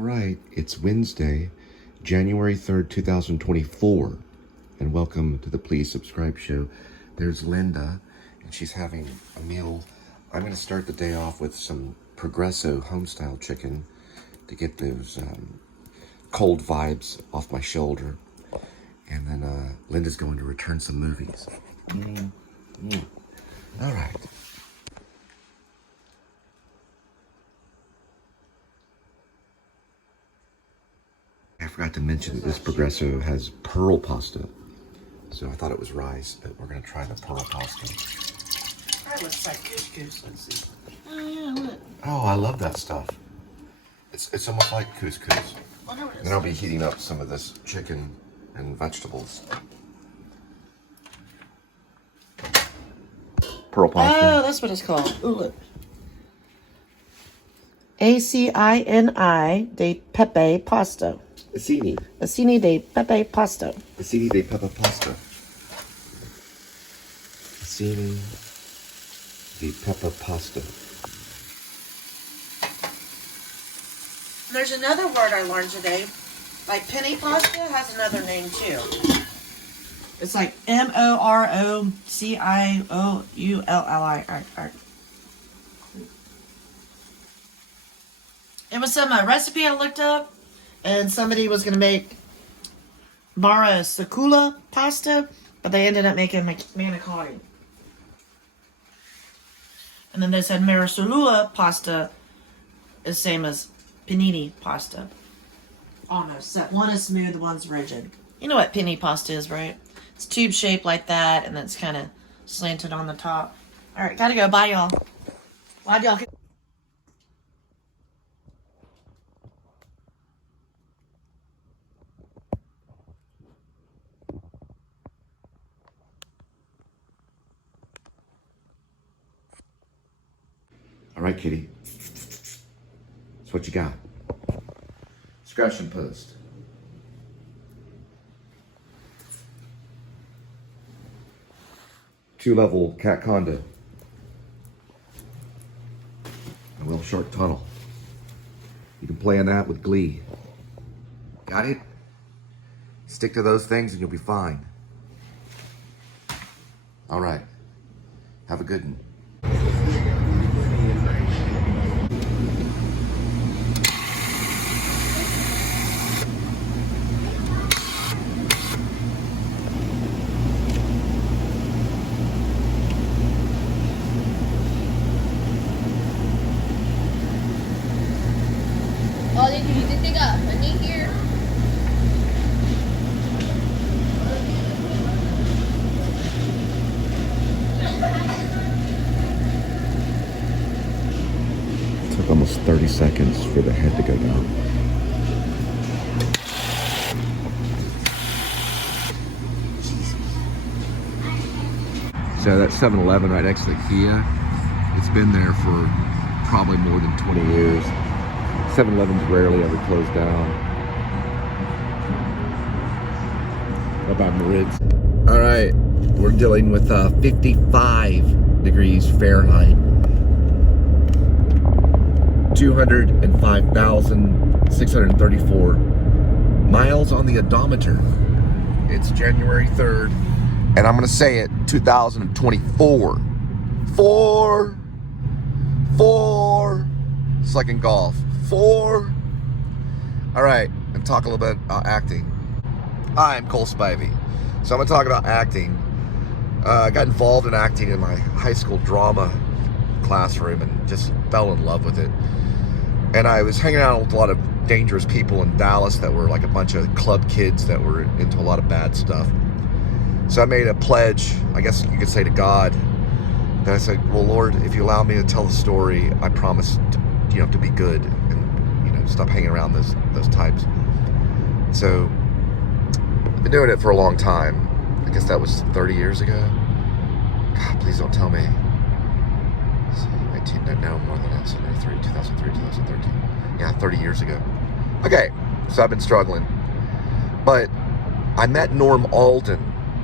right, it's Wednesday, January 3rd, 2024, and welcome to the Please Subscribe show. There's Linda, and she's having a meal. I'm going to start the day off with some Progresso home-style chicken to get those cold vibes off my shoulder. And then Linda's going to return some movies. All right. I forgot to mention that this Progresso has pearl pasta. So I thought it was rice, but we're going to try the pearl pasta. That looks like couscous. Let's see. Oh, yeah, look. Oh, I love that stuff. It's almost like couscous. And I'll be heating up some of this chicken and vegetables. Pearl pasta. Oh, that's what it's called. Ooh, look. Acini de pepe pasta. Acini. Acini de pepe pasta. Acini de pepe pasta. Acini de pepe pasta. There's another word I learned today. Like penny pasta has another name too. It's like Morocciolli. It was some recipe I looked up, and somebody was going to make Marasacula pasta, but they ended up making manicotti. And then they said Marasacula pasta is same as panini pasta. Almost. So one is smooth, one's rigid. You know what penny pasta is, right? It's tube shaped like that, and then it's kind of slanted on the top. All right, gotta go. Bye, y'all. Bye, y'all. All right, kitty. That's what you got. Scratch and post. Two-level cat condo. A whale shark tunnel. You can play on that with glee. Got it? Stick to those things and you'll be fine. All right. Have a good one. Took almost 30 seconds for the head to go down. So that's 7-Eleven right next to the Kia. It's been there for probably more than 20 years. 7-Elevens rarely ever close down. What about Marids? All right, we're dealing with 55 degrees Fahrenheit. 205,634 miles on the odometer. It's January 3rd, and I'm gonna say it, 2024. Four. It's like in golf. 4. All right, and talk a little bit about acting. Hi, I'm Cole Spivey. So I'm gonna talk about acting. I got involved in acting in my high school drama classroom and just fell in love with it. And I was hanging out with a lot of dangerous people in Dallas that were like a bunch of club kids that were into a lot of bad stuff. So I made a pledge, I guess you could say, to God, that I said, well, Lord, if you allow me to tell the story, I promise to be good and, stop hanging around those types. So I've been doing it for a long time. I guess that was 30 years ago. God, please don't tell me. No, more than that. 2003, 2013. Yeah, 30 years ago. Okay, so I've been struggling. But I met Norm Alden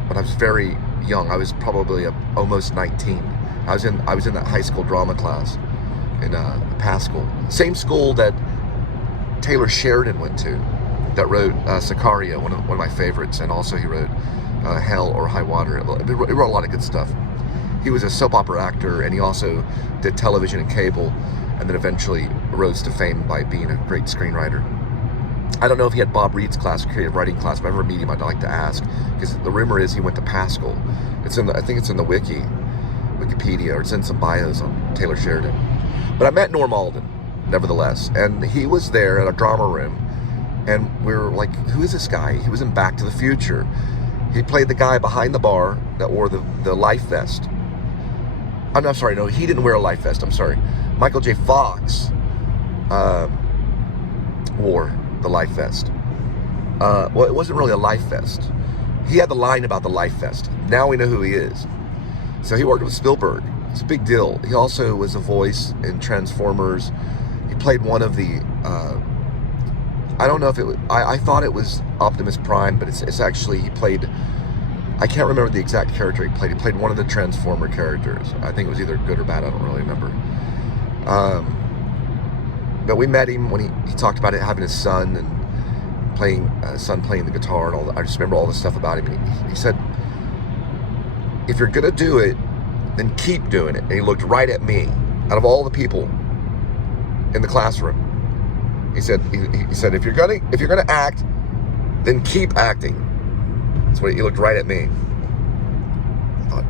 when I was very young. I was probably almost 19. I was in that high school drama class in Pascal. Same school that Taylor Sheridan went to, that wrote Sicario, one of my favorites, and also he wrote Hell or High Water. He wrote a lot of good stuff. He was a soap opera actor, and he also did television and cable, and then eventually rose to fame by being a great screenwriter. I don't know if he had Bob Reed's class, creative writing class. If I ever meet him, I'd like to ask, because the rumor is he went to Pascal. It's in the, I think it's in the Wikipedia, or it's in some bios on Taylor Sheridan. But I met Norm Alden, nevertheless, and he was there at a drama room, and we were like, who is this guy? He was in Back to the Future. He played the guy behind the bar that wore the life vest. I'm not sorry, no, he didn't wear a life vest, I'm sorry. Michael J. Fox wore the life vest. Well, it wasn't really a life vest. He had the line about the life vest. Now we know who he is. So he worked with Spielberg. It's a big deal. He also was a voice in Transformers. He played one of the, I don't know if it was, I thought it was Optimus Prime, but it's actually, he played, I can't remember the exact character he played. He played one of the Transformer characters. I think it was either good or bad, I don't really remember. But we met him when he talked about it, having his son and playing the guitar and all that. I just remember all the stuff about him. He said, if you're gonna do it, then keep doing it. And he looked right at me. Out of all the people in the classroom, he said, if you're gonna act, then keep acting. That's what he looked right at me. I thought,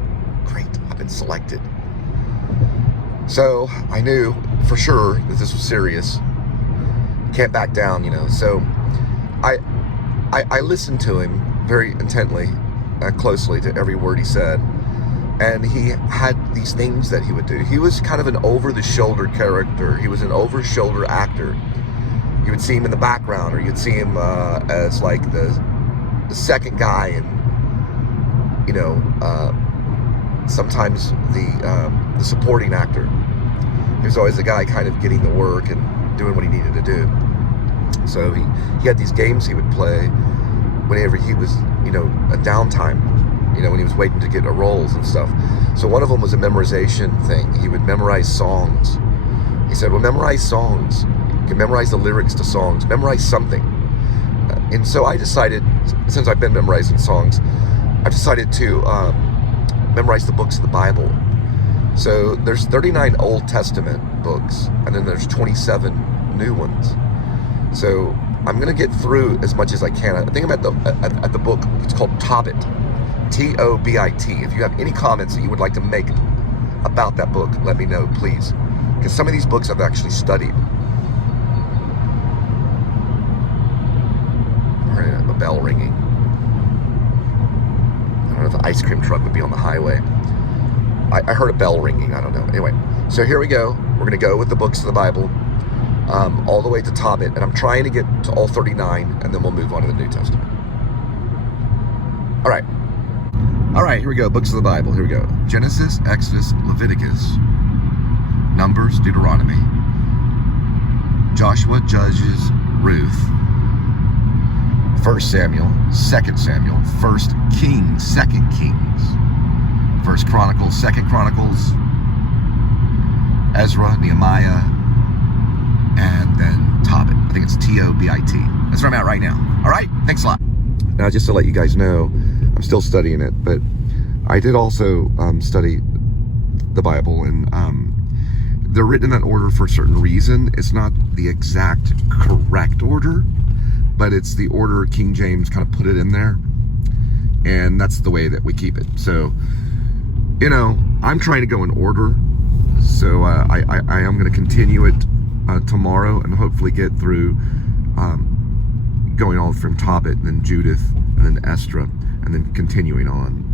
great, I've been selected. So I knew for sure that this was serious. Can't back down, you know. So I listened to him very intently, closely to every word he said. And he had these things that he would do. He was kind of an over-the-shoulder character. He was an over-shoulder actor. You would see him in the background, or you'd see him as like the second guy, and you know, sometimes the supporting actor. He was always the guy kind of getting the work and doing what he needed to do. So he had these games he would play whenever he was, you know, a downtime, you know, when he was waiting to get roles and stuff. So one of them was a memorization thing. He would memorize songs. He said, well, memorize songs. You can memorize the lyrics to songs. Memorize something. And so I decided, since I've been memorizing songs, I decided to memorize the books of the Bible. So there's 39 Old Testament books, and then there's 27 new ones. So I'm gonna get through as much as I can. I think I'm at the book. It's called Tobit, T-O-B-I-T. If you have any comments that you would like to make about that book, let me know, please. Because some of these books I've actually studied. I heard a bell ringing. I don't know if the ice cream truck would be on the highway. I heard a bell ringing, I don't know. Anyway, so here we go. We're gonna go with the books of the Bible, all the way to Tobit, and I'm trying to get to all 39, and then we'll move on to the New Testament. All right, here we go, books of the Bible, here we go. Genesis, Exodus, Leviticus, Numbers, Deuteronomy, Joshua, Judges, Ruth, 1 Samuel, 2 Samuel, 1 Kings, 2 Kings, 1 Chronicles, 2 Chronicles, Ezra, Nehemiah, and then Tobit. I think it's T-O-B-I-T. That's where I'm at right now. All right, thanks a lot. Now, just to let you guys know, I'm still studying it, but I did also study the Bible, and they're written in that order for a certain reason. It's not the exact correct order, but it's the order King James kind of put it in there, and that's the way that we keep it. So, you know, I'm trying to go in order, so I am going to continue it tomorrow, and hopefully get through going all from Tobit, and then Judith, and then Esdra, and then continuing on,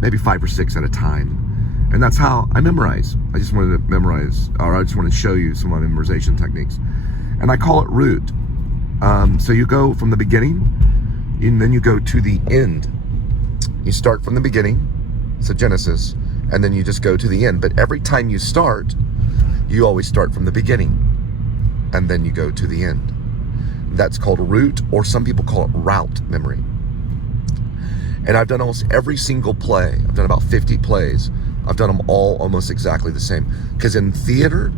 maybe 5 or 6 at a time. And that's how I memorize. I just wanted to memorize, or I just want to show you some of my memorization techniques. And I call it root. So you go from the beginning, and then you go to the end. You start from the beginning, so Genesis, and then you just go to the end. But every time you start, you always start from the beginning, and then you go to the end. That's called root, or some people call it route memory. And I've done almost every single play. I've done about 50 plays. I've done them all almost exactly the same. Because in theater,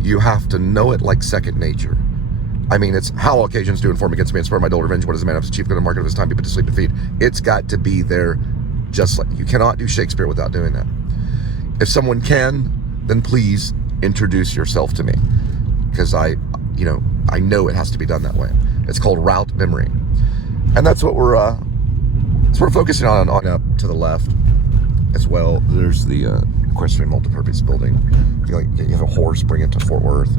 you have to know it like second nature. I mean, it's how occasions do inform against me and spur my dull revenge. What is a man of his chief good and market of his time be put to sleep and feed? It's got to be there, just like you cannot do Shakespeare without doing that. If someone can, then please introduce yourself to me, because I know it has to be done that way. It's called route memory, and that's what we're focusing on up to the left as well. There's the equestrian multipurpose building. If you have a horse, bring it to Fort Worth.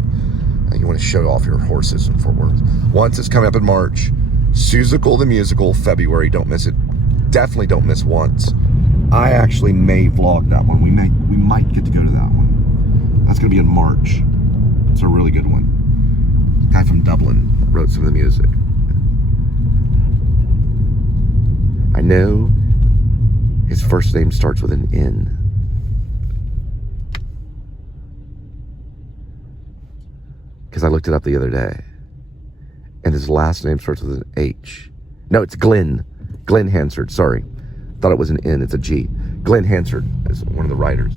You want to show off your horses in Fort Worth. Once it's coming up in March, Seussical the Musical, February. Don't miss it. Definitely don't miss once. I actually may vlog that one. We might get to go to that one. That's going to be in March. It's a really good one. The guy from Dublin wrote some of the music. I know his first name starts with an N. Because I looked it up the other day. And his last name starts with an H. No, it's Glenn. Glenn Hansard, sorry. Thought it was an N, it's a G. Glenn Hansard is one of the writers.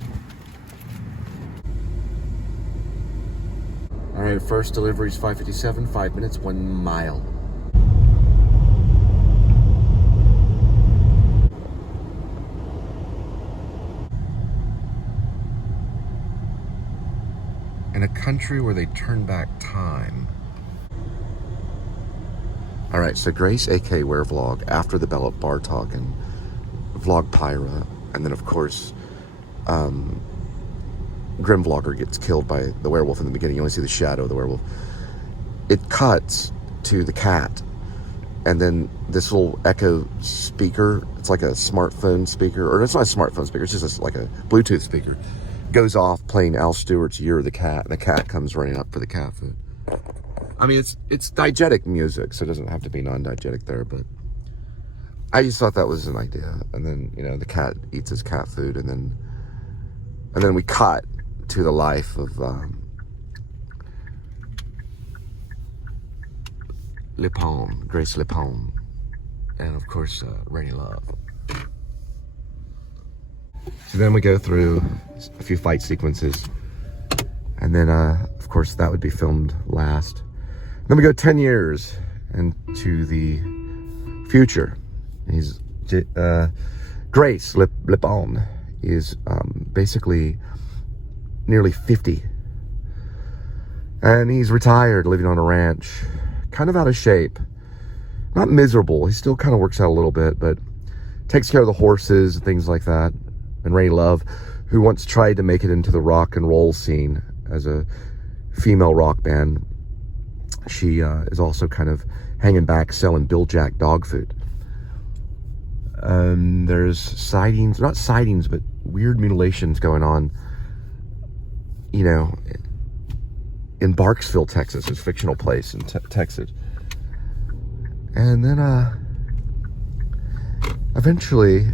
All right, first delivery is 5:57, 5 minutes, 1 mile. In a country where they turn back time. All right, so Grace, a.k.a. Werevlog, after the Bell at Bar Talk, and Vlog Pyra, and then of course Grim Vlogger gets killed by the werewolf in the beginning. You only see the shadow of the werewolf. It cuts to the cat, and then this little echo speaker, it's like a smartphone speaker, or it's not a smartphone speaker, it's just like a Bluetooth speaker, goes off playing Al Stewart's Year of the Cat, and the cat comes running up for the cat food. I mean, it's diegetic music, so it doesn't have to be non-diegetic there, but I just thought that was an idea. And then, the cat eats his cat food, and then we cut to the life of Lipone, Grace Lipone, and of course, Rainy Love. So then we go through a few fight sequences, and then, of course, that would be filmed last. Then we go 10 years into the future. He's Grace Lipone is basically nearly 50, and he's retired, living on a ranch, kind of out of shape, not miserable. He still kind of works out a little bit, but takes care of the horses and things like that. And Ray Love, who once tried to make it into the rock and roll scene as a female rock band, she is also kind of hanging back selling Bill Jack dog food. There's sightings, not sightings, but weird mutilations going on, in Barksville, Texas, his fictional place in Texas. And then eventually,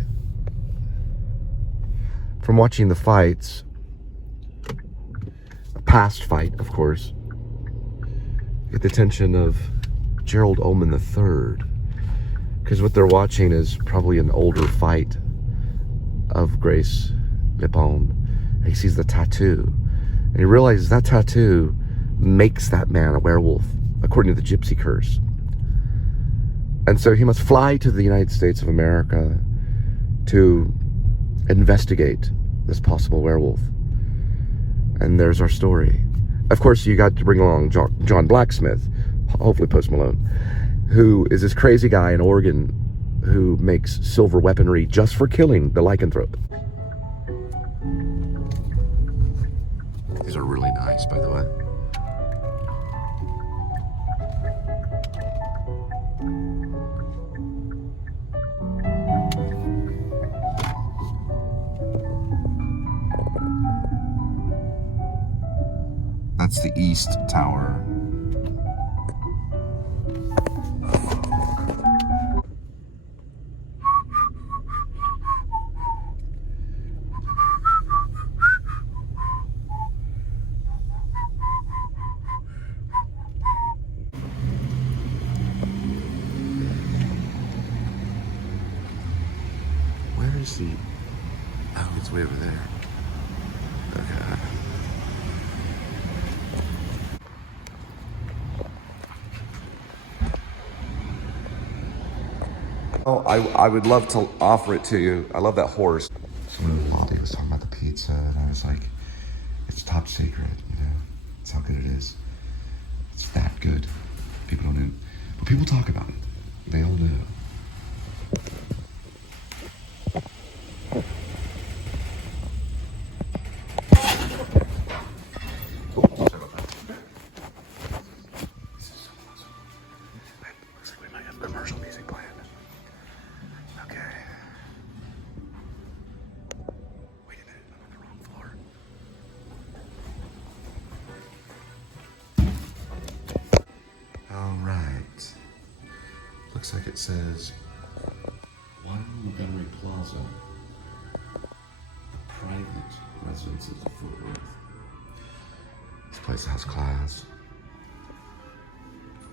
from watching the fights, a past fight, of course, get the attention of Gerald Ullman III, because what they're watching is probably an older fight of Grace Lipone. And he sees the tattoo, and he realizes that tattoo makes that man a werewolf, according to the Gypsy Curse. And so he must fly to the United States of America to investigate this possible werewolf. And there's our story. Of course, you got to bring along John Blacksmith, hopefully Post Malone, who is this crazy guy in Oregon who makes silver weaponry just for killing the lycanthrope. These are really nice, by the way. That's the East Tower. Where is the... Oh, it's way over there. Okay. Oh, I would love to offer it to you. I love that horse. So when Lottie was talking about the pizza, and I was like, it's top secret, you know? It's how good it is. It's that good. People don't know. But people talk about it. They all know. Commercial music playing. Okay. Wait a minute, I'm on the wrong floor. All right. Looks like it says 1 Montgomery Plaza, a private residence of Fort Worth. This place has class.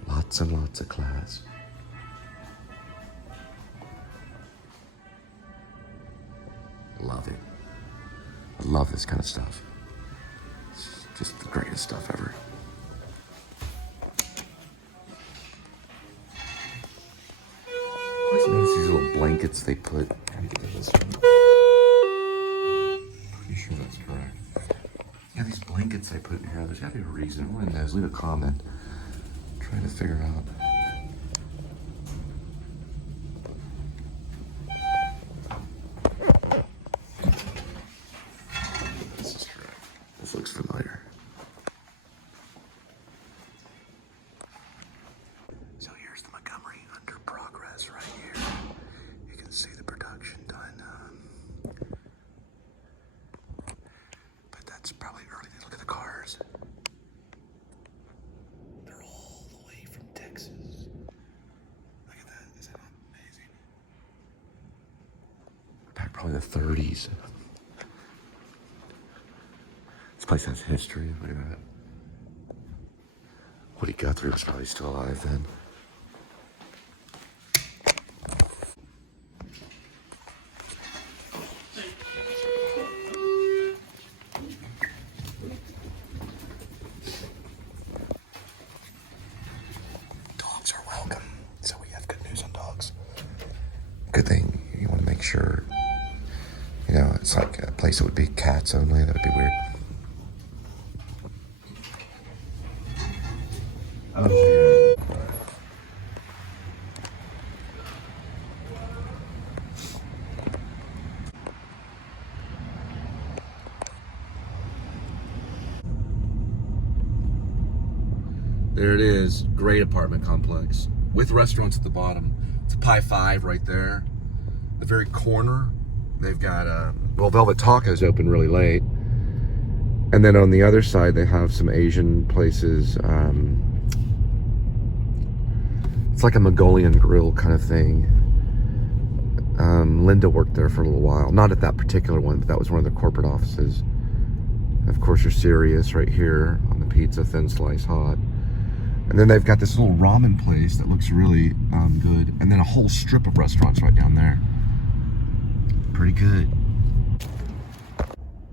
Lots and lots of class. Love it. I love this kind of stuff. It's just the greatest stuff ever. I always notice these little blankets they put. Trying to get this one. Pretty sure that's correct. Yeah, these blankets they put in here, there's gotta be a reason. Everyone knows. Leave a comment. I'm trying to figure out. This looks familiar. So here's the Montgomery under progress right here. You can see the production done. But that's probably early. Look at the cars. They're all the way from Texas. Look at that. Isn't that amazing? Back probably the 30s. This place has history. Look at that. Woody Guthrie was probably still alive then. Dogs are welcome. So we have good news on dogs. Good thing. You want to make sure, you know, it's like a place that would be cats only. That would be weird. There it is. Great apartment complex with restaurants at the bottom. It's a Pi 5 right there. The very corner, they've got Velvet Tacos open really late. And then on the other side, they have some Asian places. It's like a Mongolian grill kind of thing. Linda worked there for a little while. Not at that particular one, but that was one of the corporate offices. And of course, you're serious right here on the pizza, thin slice hot. And then they've got this little ramen place that looks really good. And then a whole strip of restaurants right down there. Pretty good.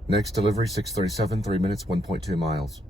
Next delivery, 6:37, 3 minutes, 1.2 miles.